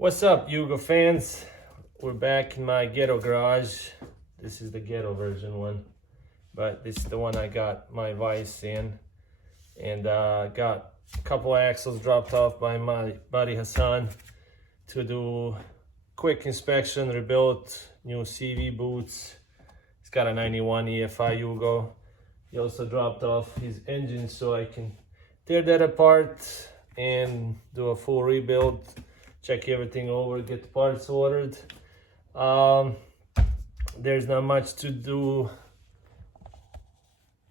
What's up, Yugo fans? We're back in my ghetto garage. This is the ghetto version one, but this is the one I got my Vice in, and got a couple axles dropped off by my buddy Hassan to do quick inspection, rebuilt, new CV boots. He's got a 91 EFI Yugo. He also dropped off his engine so I can tear that apart and do a full rebuild. Check everything over, get the parts ordered. There's not much to do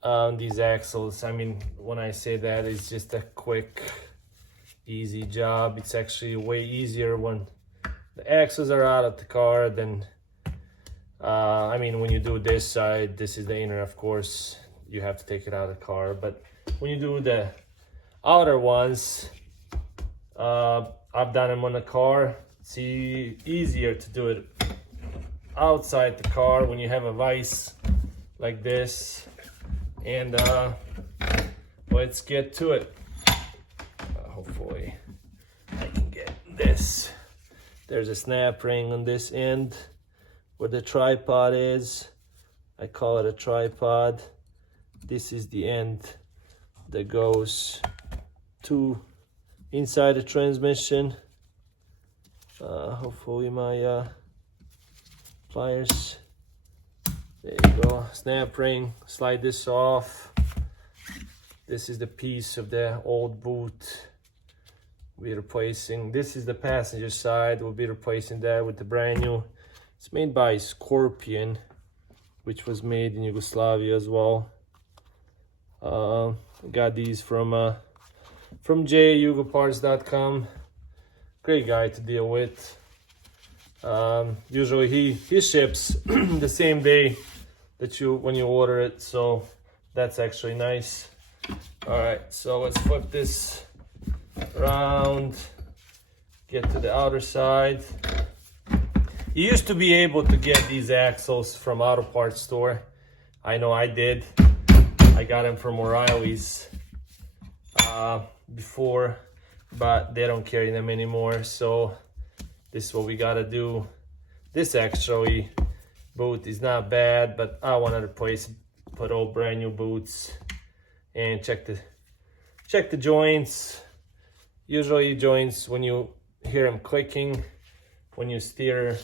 on these axles. I mean, when I say that, it's just a quick, easy job. It's actually way easier when the axles are out of the car than, I mean, when you do this side, this is the inner, of course, you have to take it out of the car. But when you do the outer ones, I've done them on the car. It's easier to do it outside the car when you have a vise like this. And let's get to it. Hopefully I can get this. There's a snap ring on this end where the tripod is. I call it a tripod. This is the end that goes to inside the transmission. Hopefully my pliers, there you go, snap ring, slide this off. This is the piece of the old boot we're replacing. This is the passenger side. We'll be replacing that with the brand new. It's made by Scorpion, which was made in Yugoslavia as well. Got these from yugoparts.com. Great guy to deal with. Usually he ships the same day that when you order it, so that's actually nice. All right, so let's flip this around, get to the outer side. You used to be able to get these axles from auto parts store. I know I did. I got them from O'Reilly's before, but they don't carry them anymore, so this is what we gotta do. This actually boot is not bad, but I want to replace it, put all brand new boots, and check the joints. Usually joints, when you hear them clicking, when you steer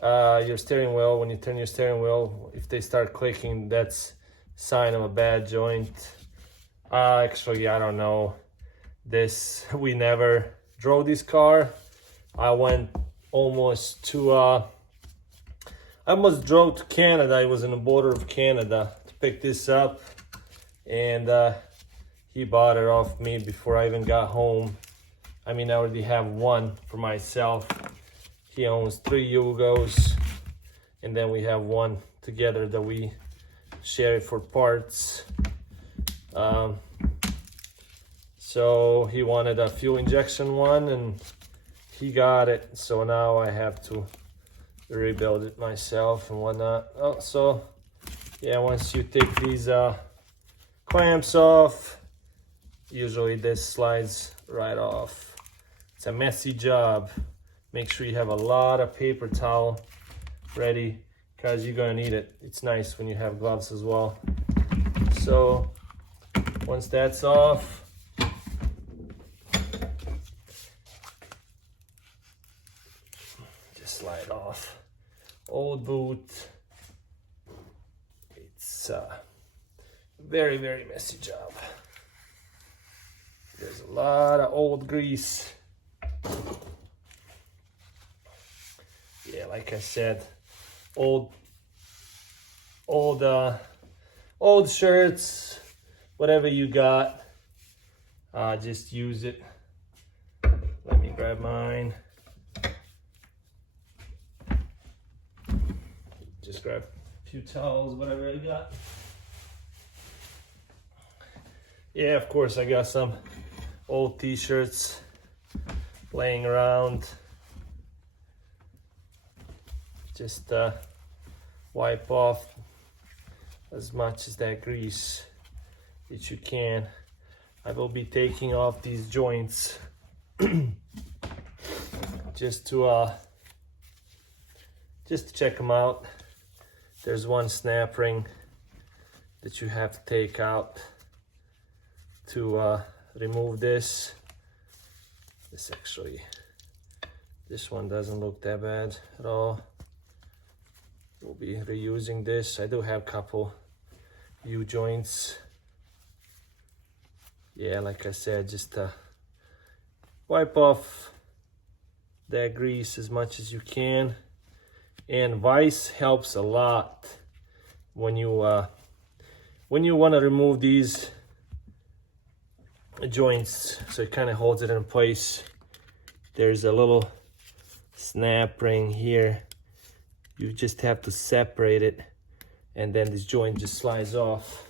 your steering wheel, when you turn your steering wheel, if they start clicking, that's sign of a bad joint. Actually, I don't know. We never drove this car. I went almost drove to Canada. I was in the border of Canada to pick this up, and he bought it off me before I even got home. I mean, I already have one for myself. He owns 3 Yugos, and then we have one together that we share it for parts. So he wanted a fuel injection one, and he got it. So now I have to rebuild it myself and whatnot. Oh, so yeah, once you take these clamps off, usually this slides right off. It's a messy job. Make sure you have a lot of paper towel ready, because you're gonna need it. It's nice when you have gloves as well. So once that's off, just slide off. Old boot. It's a very, very messy job. There's a lot of old grease. Yeah, like I said, old shirts, whatever you got, just use it. Let me grab mine. Just grab a few towels, whatever I got. Yeah, of course I got some old t-shirts laying around. Just wipe off as much as that grease that you can. I will be taking off these joints just to check them out. There's one snap ring that you have to take out to remove this. This one doesn't look that bad at all. We'll be reusing this. I do have a couple U-joints. Yeah, like I said, just wipe off that grease as much as you can. And Vice helps a lot when you want to remove these joints, so it kind of holds it in place. There's a little snap ring here. You just have to separate it, and then this joint just slides off.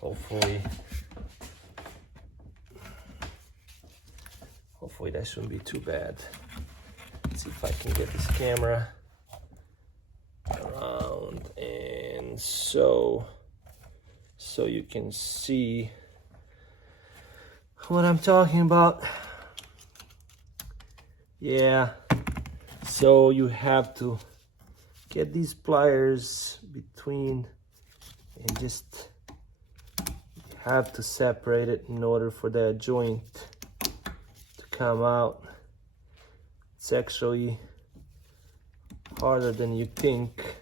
Hopefully that shouldn't be too bad. Let's see if I can get this camera around, and so you can see what I'm talking about. Yeah, so you have to get these pliers between and just have to separate it in order for that joint to come out. It's actually harder than you think.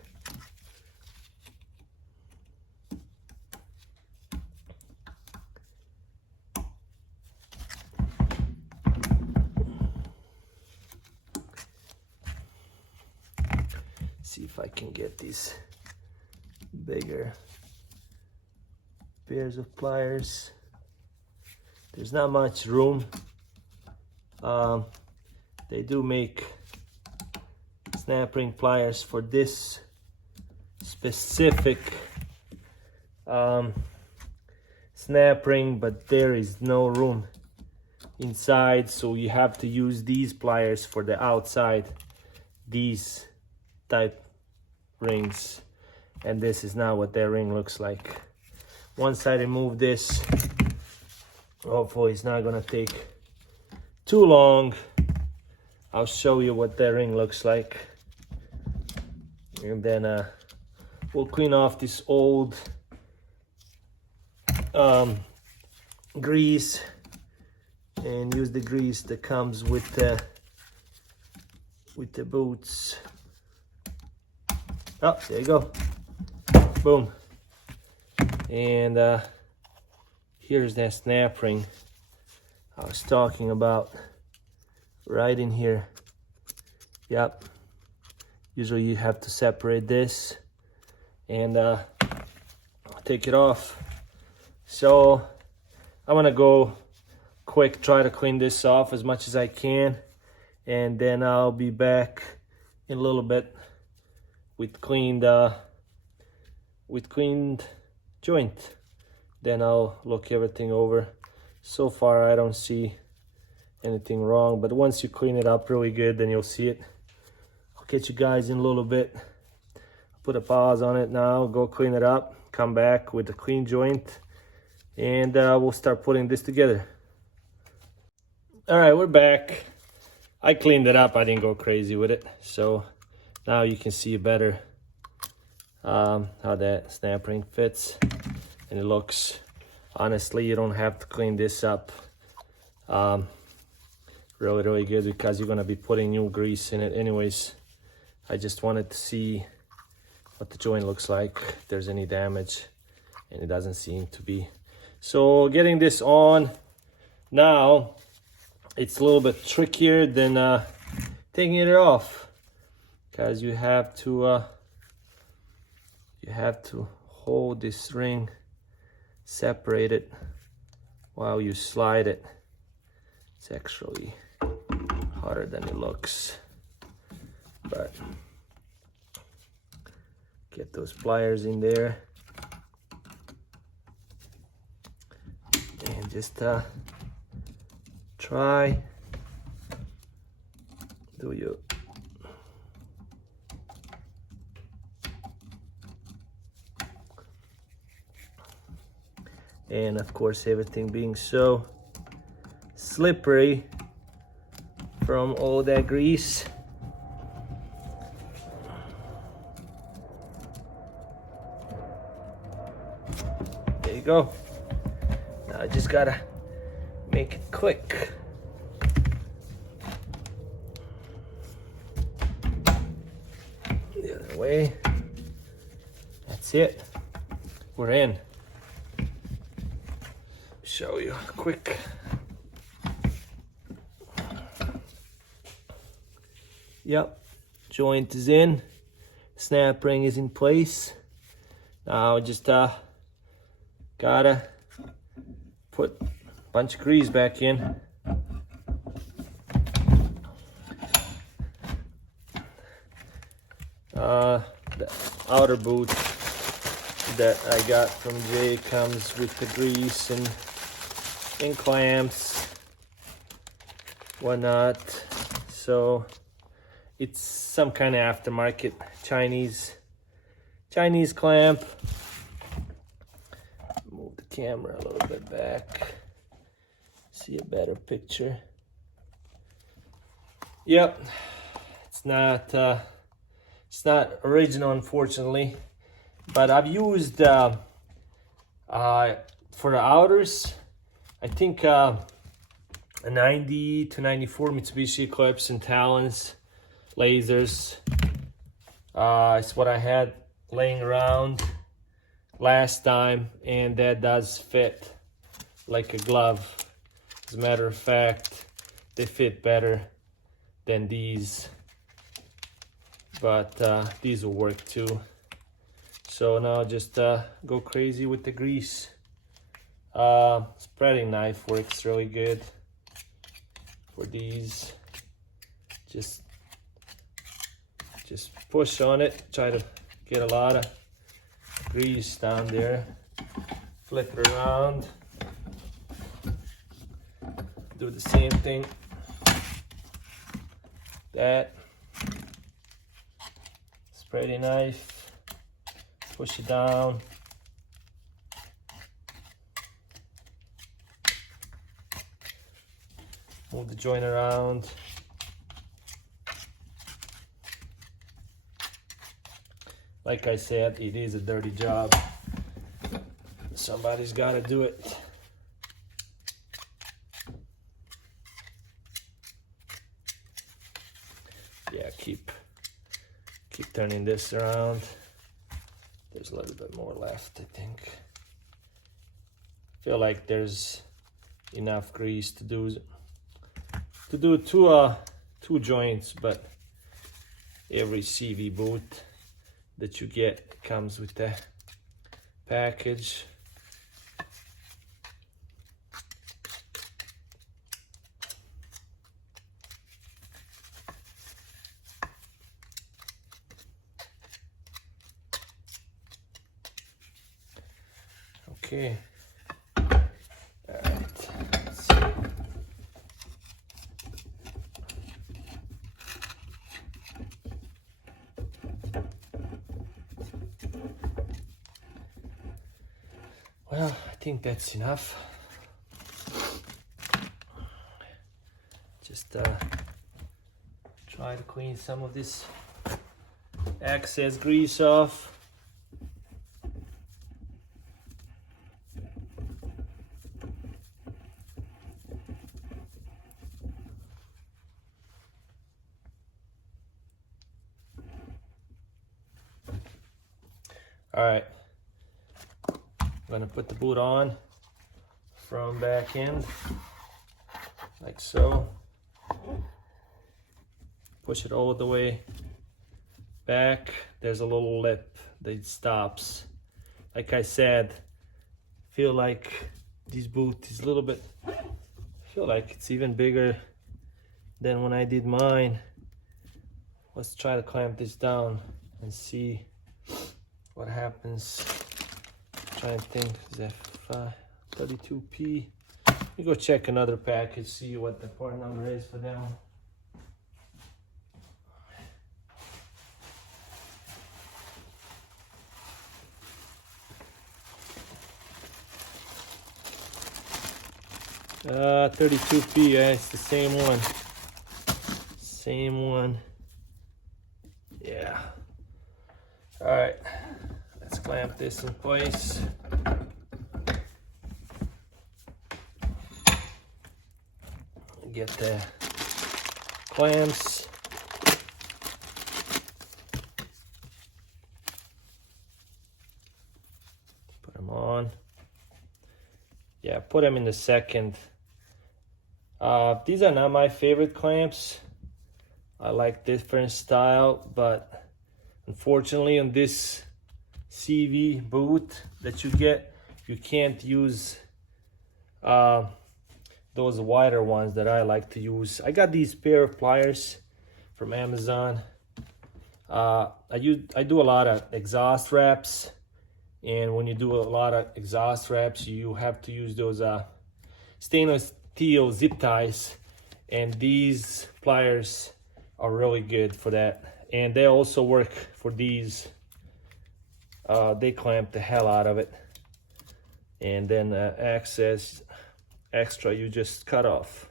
See if I can get these bigger pairs of pliers. There's not much room. They do make snap ring pliers for this specific snap ring, but there is no room inside, so you have to use these pliers for the outside, these type rings, and this is not what that ring looks like. Once I remove this, hopefully it's not gonna take too long, I'll show you what that ring looks like, and then we'll clean off this old grease and use the grease that comes with the boots. Oh, there you go. Boom. And here's that snap ring I was talking about, right in here. Yep. Usually you have to separate this and take it off. So I'm gonna go quick, try to clean this off as much as I can, and then I'll be back in a little bit with cleaned joint. Then I'll look everything over. So far I don't see anything wrong, but once you clean it up really good, then you'll see it. I'll catch you guys in a little bit. Put a pause on it now, go clean it up, come back with a clean joint, and we'll start putting this together. All right, we're back. I cleaned it up, I didn't go crazy with it, so now you can see better how that snap ring fits, and it looks, honestly, you don't have to clean this up really good, because you're gonna be putting new grease in it anyways. I just wanted to see what the joint looks like, if there's any damage, and it doesn't seem to be. So getting this on now, it's a little bit trickier than taking it off, because you have to hold this ring, separate it while you slide it. It's actually harder than it looks, but get those pliers in there and just try do you and of course, everything being so slippery from all that grease. There you go. Now I just gotta make it quick. The other way. That's it. We're in. Show you quick. Yep, joint is in, snap ring is in place. Now just gotta put a bunch of grease back in. The outer boot that I got from Jay comes with the grease and clamps, whatnot. So it's some kind of aftermarket Chinese clamp. Move the camera a little bit back, see a better picture. Yep, it's not original, unfortunately, but I've used for the outers, I think a 90 to 94 Mitsubishi Eclipse and Talons lasers. It's what I had laying around last time, and that does fit like a glove. As a matter of fact, they fit better than these, but these will work too. So now just go crazy with the grease. Spreading knife works really good for these. Just push on it, try to get a lot of grease down there, flip it around, do the same thing, that, spreading knife, push it down, move the joint around. Like I said, it is a dirty job. Somebody's got to do it. Yeah, keep turning this around. There's a little bit more left, I think. Feel like there's enough grease to do two joints, but every CV boot that you get comes with the package. Okay. All right. Let's see. Well, I think that's enough. Just try to clean some of this excess grease off. All right. I'm gonna put the boot on from back end, like so. Push it all the way back. There's a little lip that stops. Like I said, feel like this boot is a little bit, feel like it's even bigger than when I did mine. Let's try to clamp this down and see what happens. Trying to think, is that 32P? Let me go check another package, see what the part number is for them. 32p, yeah, it's the same one. Same one. Yeah. All right, let's clamp this in place. Get the clamps. Put them on. Yeah, put them in the second. These are not my favorite clamps. I like different style, but unfortunately on this CV boot that you get, you can't use those wider ones that I like to use. I got these pair of pliers from Amazon. I do a lot of exhaust wraps, and when you do a lot of exhaust wraps, you have to use those stainless steel zip ties, and these pliers are really good for that. And they also work for these. They clamp the hell out of it. And then excess extra you just cut off.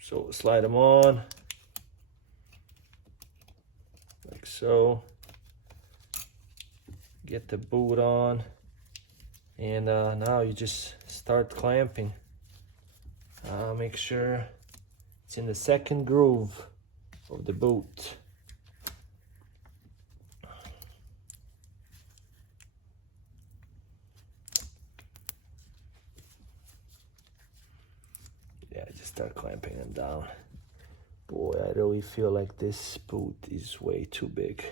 So slide them on like so. Get the boot on, and now you just start clamping. Make sure it's in the second groove of the boot. Yeah, just start clamping them down. Boy, I really feel like this boot is way too big.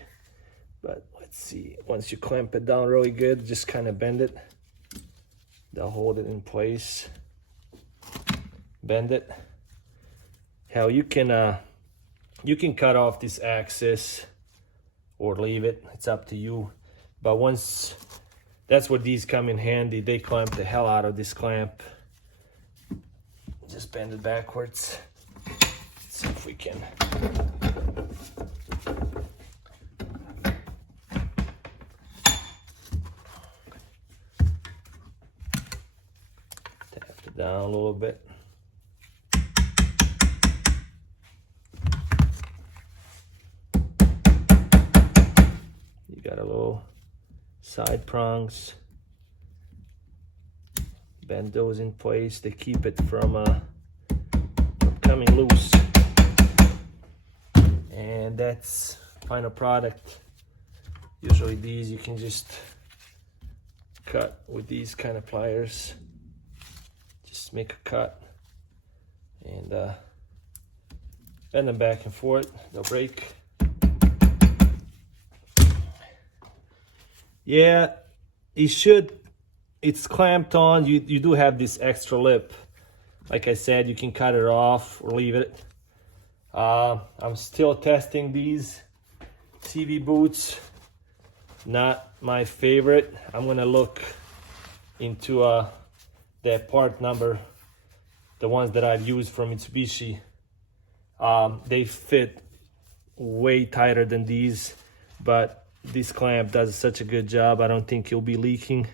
But let's see, once you clamp it down really good, just kind of bend it. They'll hold it in place. Bend it. Hell, you can cut off this axis or leave it. It's up to you. But once, that's where these come in handy. They clamp the hell out of this clamp. Just bend it backwards. Let's see if we can. Tap it down a little bit. You got a little side prongs. Bend those in place to keep it from coming loose. And that's final product. Usually these you can just cut with these kind of pliers. Just make a cut and bend them back and forth. They'll break. Yeah, it's clamped on. You do have this extra lip. Like I said, you can cut it off or leave it. I'm still testing these CV boots. Not my favorite. I'm gonna look into the part number, the ones that I've used from Mitsubishi. They fit way tighter than these, but this clamp does such a good job. I don't think you'll be leaking.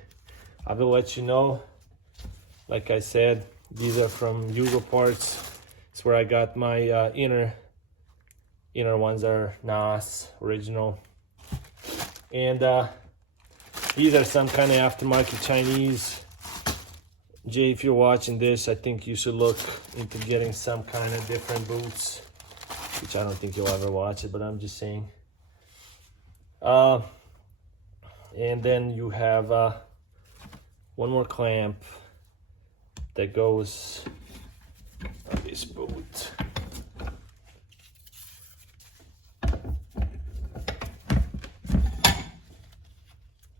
I will let you know. Like I said, these are from Yugo parts. It's where I got my inner ones are NAS original. And these are some kind of aftermarket Chinese. Jay, if you're watching this, I think you should look into getting some kind of different boots, which I don't think you'll ever watch it, but I'm just saying. And then you have one more clamp that goes on this boot.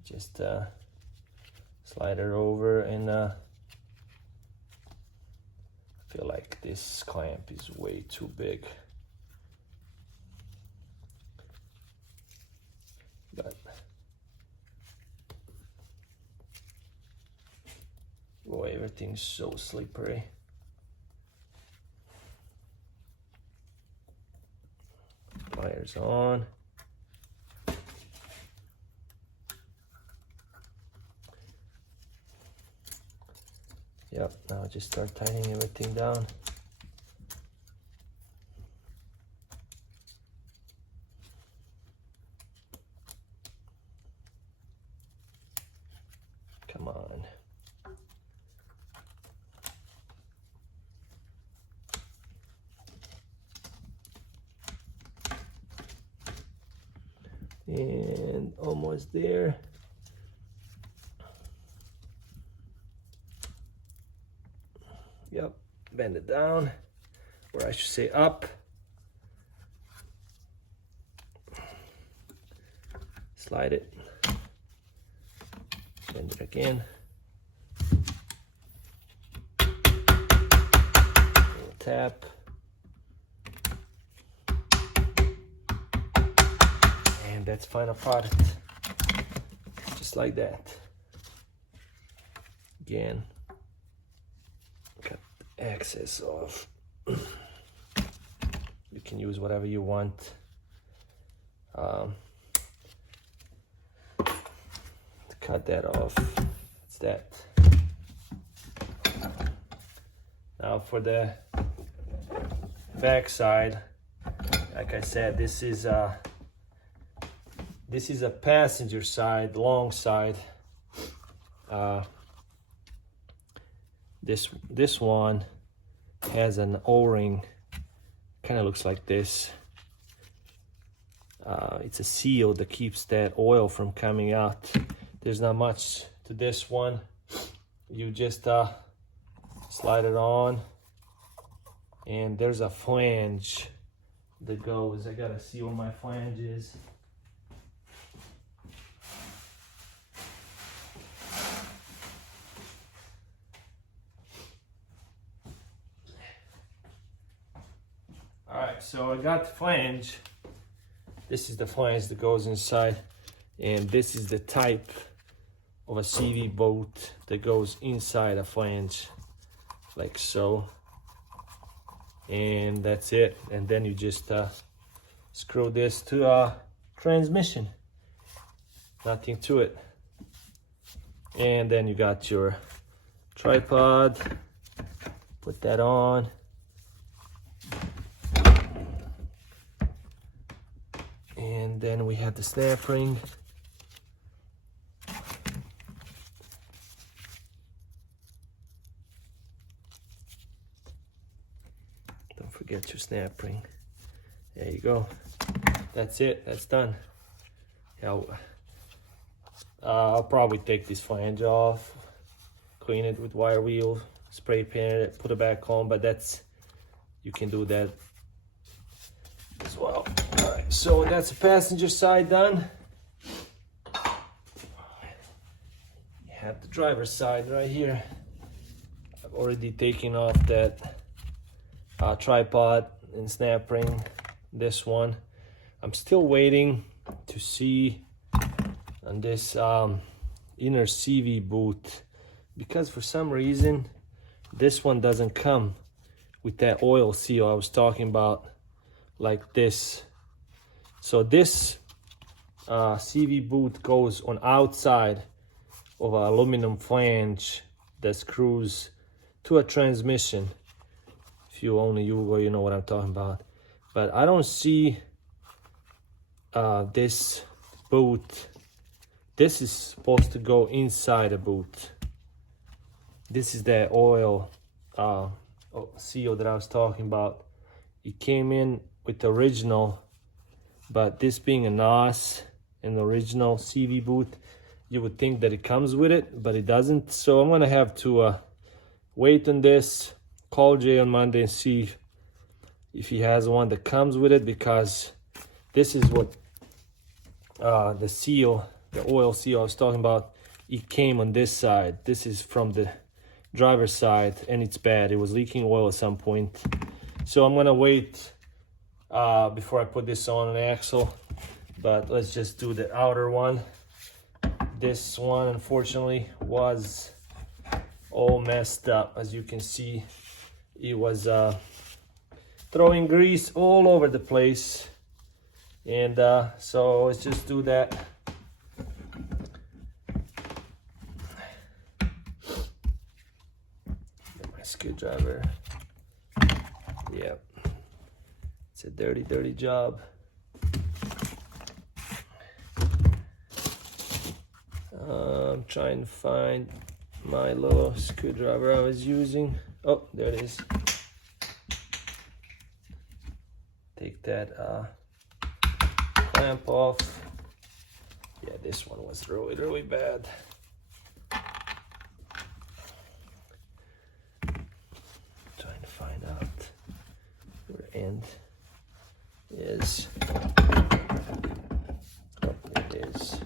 Just slide it over, and I feel like this clamp is way too big. But boy, everything's so slippery. Pliers on. Yep, now just start tightening everything down. Come on. And almost there. Yep, bend it down, or I should say up. Slide it, bend it again. Little tap. And that's final product, just like that. Again, cut the excess off. You can use whatever you want. To cut that off. That's that. Now for the back side, like I said, this is a passenger side, long side. This one has an O-ring, kind of looks like this. It's a seal that keeps that oil from coming out. There's not much to this one. You just slide it on, and there's a flange that goes. I gotta see where my flange is. Alright, so I got the flange. This is the flange that goes inside, and this is the type of a CV bolt that goes inside a flange, like so. And that's it. And then you just screw this to a transmission. Nothing to it. And then you got your tripod. Put that on. And then we have the snap ring. Don't forget your snap ring. There you go. That's it. That's done. Yeah, I'll probably take this flange off, clean it with wire wheel, spray paint it, put it back on, but that's, you can do that as well. All right, so that's the passenger side done. You have the driver's side right here. I've already taken off that tripod and snap ring, this one. I'm still waiting to see on this inner CV boot, because for some reason this one doesn't come with that oil seal I was talking about, like this. So this CV boot goes on outside of an aluminum flange that screws to a transmission. If you own a Yugo, you know what I'm talking about. But I don't see this boot. This is supposed to go inside a boot. This is the oil seal that I was talking about. It came in with the original, but this being a NOS, an original CV boot, you would think that it comes with it, but it doesn't. So I'm gonna have to wait on this, call Jay on Monday and see if he has one that comes with it, because this is what the seal, the oil seal I was talking about, it came on this side. This is from the driver's side, and it's bad. It was leaking oil at some point. So I'm gonna wait before I put this on an axle, but let's just do the outer one. This one, unfortunately, was all messed up. As you can see, it was throwing grease all over the place. And so let's just do that. screwdriver. Yep. It's a dirty job. I'm trying to find my little screwdriver I was using. Oh, there it is. Take that clamp off. Yeah, this one was really bad. Trying to find out where the end is. Oh, it is.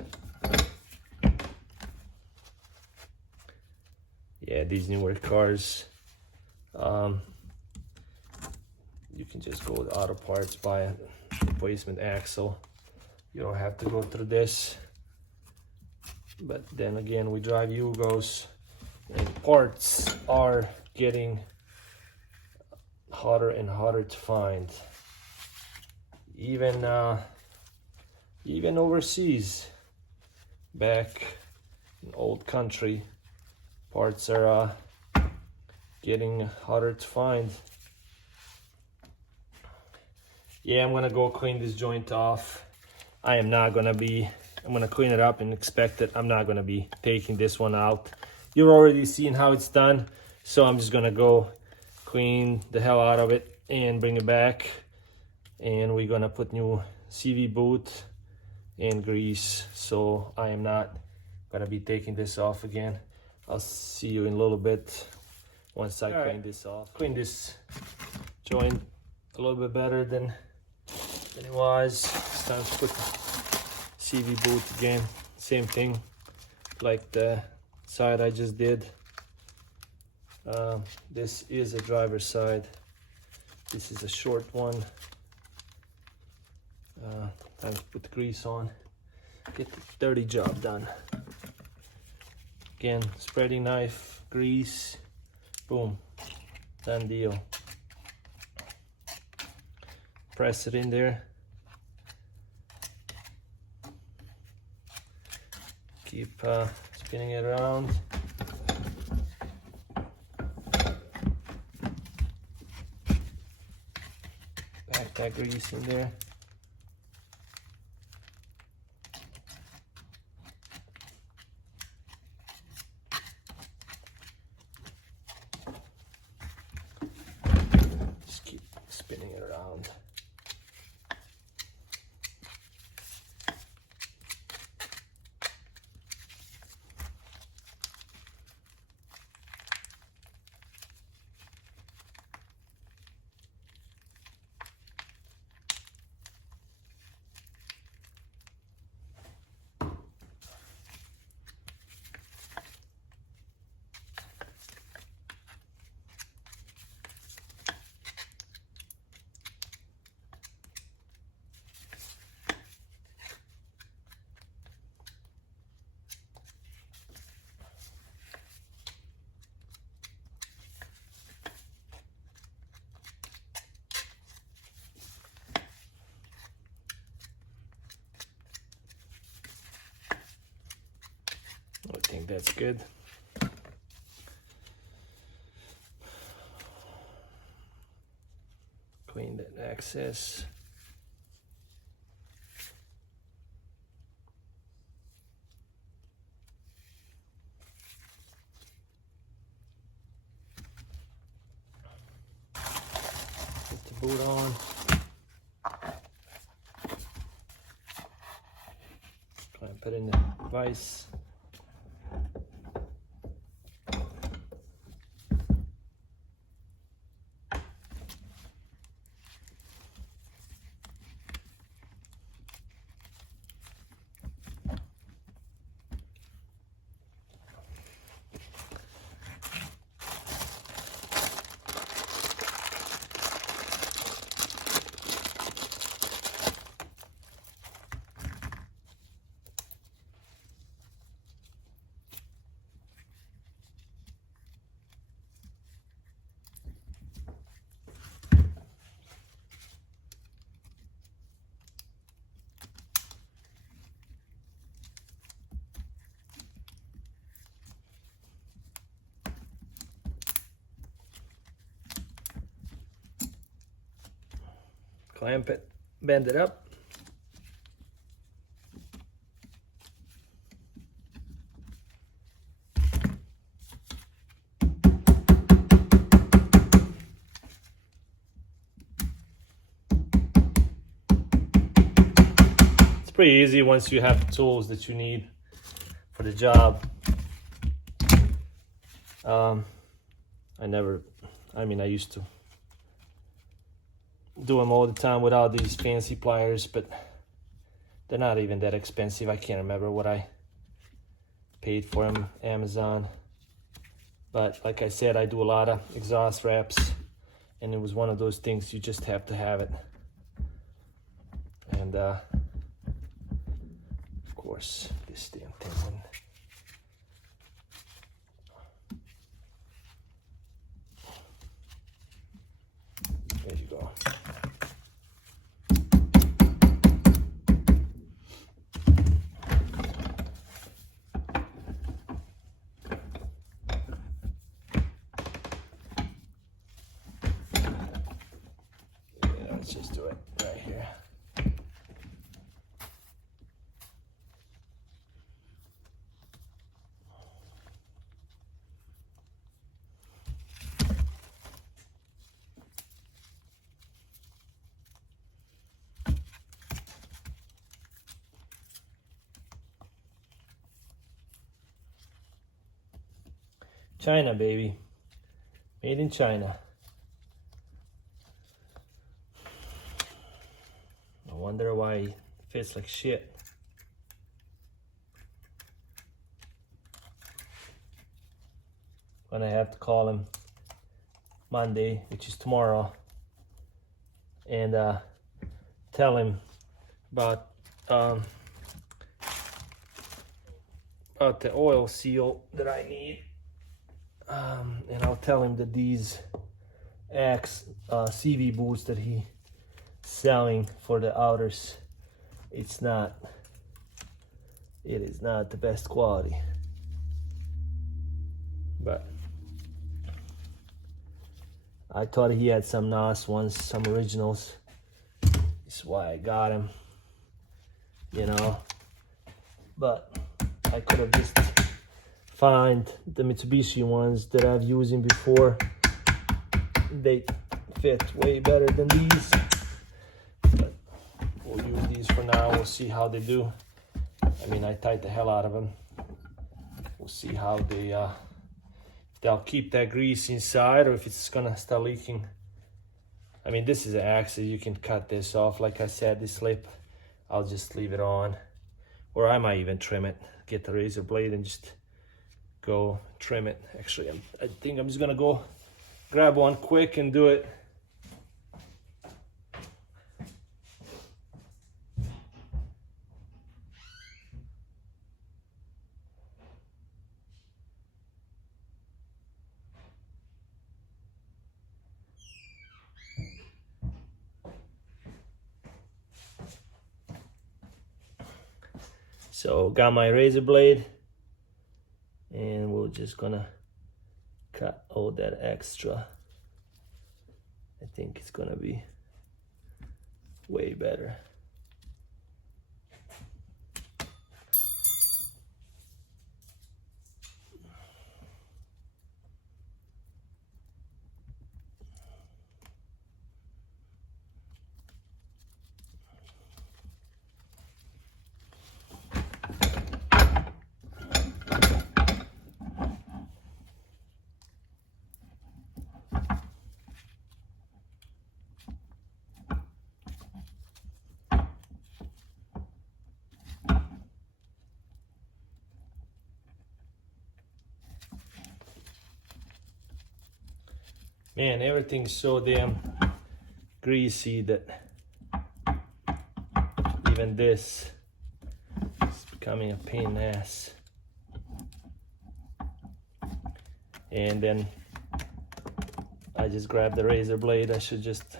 Yeah, these newer cars, you can just go with auto parts, buy a replacement axle. You don't have to go through this. But then again, we drive Yugos, and parts are getting harder and harder to find. Even overseas, back in old country, parts are getting harder to find. Yeah, I'm gonna go clean this joint off. I'm gonna clean it up and expect it. I'm not gonna be taking this one out. You've already seen how it's done, so I'm just gonna go clean the hell out of it and bring it back. And we're gonna put new CV boot and grease. So I am not gonna be taking this off again. I'll see you in a little bit once I clean this off. Clean this joint a little bit better than it was. It's time to put the CV boot again. Same thing like the side I just did. This is a driver's side. This is a short one. Time to put the grease on. Get the dirty job done. Again, spreading knife, grease, boom, done deal. Press it in there. Keep spinning it around. Pack that grease in there. Just keep spinning it around. I think that's good. Clean that excess. Put the boot on. Clamp it in the vise. clamp it, bend it up. It's pretty easy once you have the tools that you need for the job. I used to do them all the time without these fancy pliers, but they're not even that expensive. I can't remember what I paid for them, Amazon. But like I said, I do a lot of exhaust wraps, and it was one of those things you just have to have it. And of course, this damn thing. There you go. Yeah, let's just do it right here. China, baby. Made in China. I wonder why it fits like shit. When I have to call him Monday, which is tomorrow, and tell him about the oil seal that I need. And I'll tell him that these Axe CV boots that he's selling for the outers, it is not the best quality. But I thought he had some nice ones, some originals. That's why I got him, you know. But I could have just find the Mitsubishi ones that I've used before. They fit way better than these, but we'll use these for now. We'll see how they do. I mean, I tied the hell out of them. We'll see how they if they'll keep that grease inside or if it's gonna start leaking. I mean, this is an axle. You can cut this off. Like I said, this lip, I'll just leave it on, or I might even trim it, get the razor blade and just go trim it. Actually, I think I'm just gonna go grab one quick and do it. So got my razor blade, and we're just gonna cut all that extra. I think it's gonna be way better. Man, everything's so damn greasy that even this is becoming a pain in the ass. And then I just grabbed the razor blade. I should just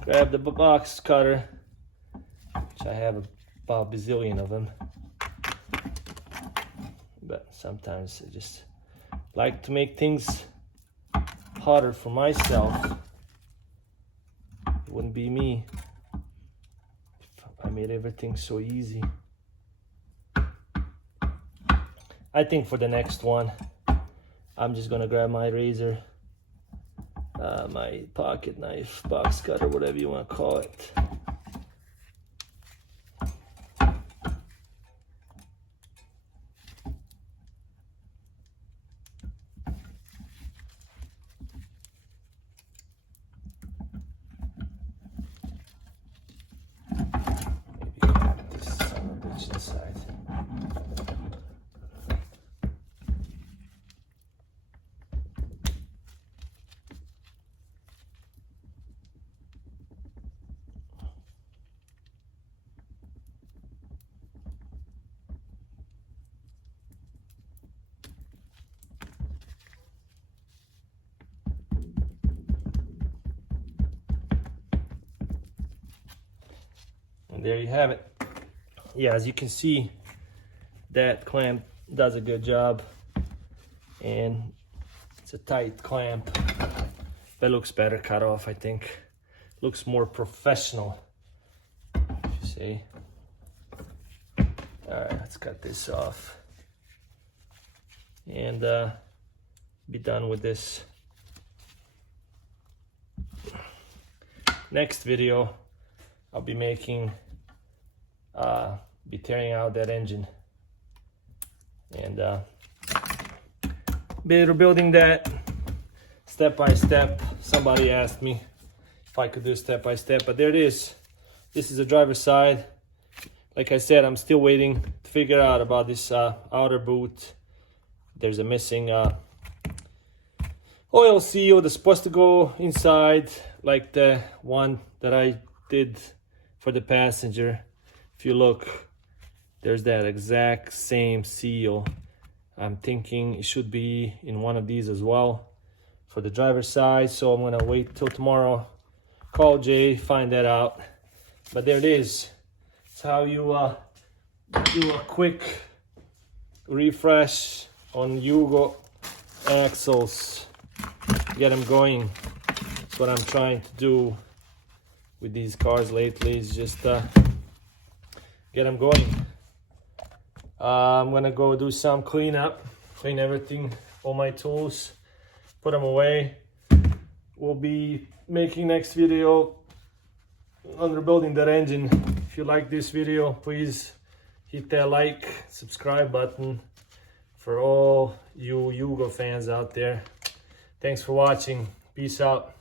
grab the box cutter, which I have about a bazillion of them. But sometimes I just like to make things harder for myself wouldn't be me. I made everything so easy. I think for the next one, I'm just gonna grab my razor, my pocket knife, box cutter, whatever you wanna call it. And there you have it. Yeah, as you can see, that clamp does a good job, and it's a tight clamp. That looks better cut off, I think. Looks more professional, if you see. All right, let's cut this off and be done with this. Next video, I'll be making, be tearing out that engine and be rebuilding that step by step. Somebody asked me if I could do step by step, but there it is. This is the driver's side. Like I said, I'm still waiting to figure out about this outer boot. There's a missing oil seal that's supposed to go inside, like the one that I did for the passenger. If you look, there's that exact same seal. I'm thinking it should be in one of these as well for the driver's side. So I'm gonna wait till tomorrow, call Jay, find that out. But there it is. It's how you do a quick refresh on Yugo axles. Get them going. That's what I'm trying to do with these cars lately, is just get them going. I'm gonna go do some cleanup, clean everything, all my tools, put them away. We'll be making next video on rebuilding that engine. If you like this video, please hit that like, subscribe button for all you Yugo fans out there. Thanks for watching. Peace out.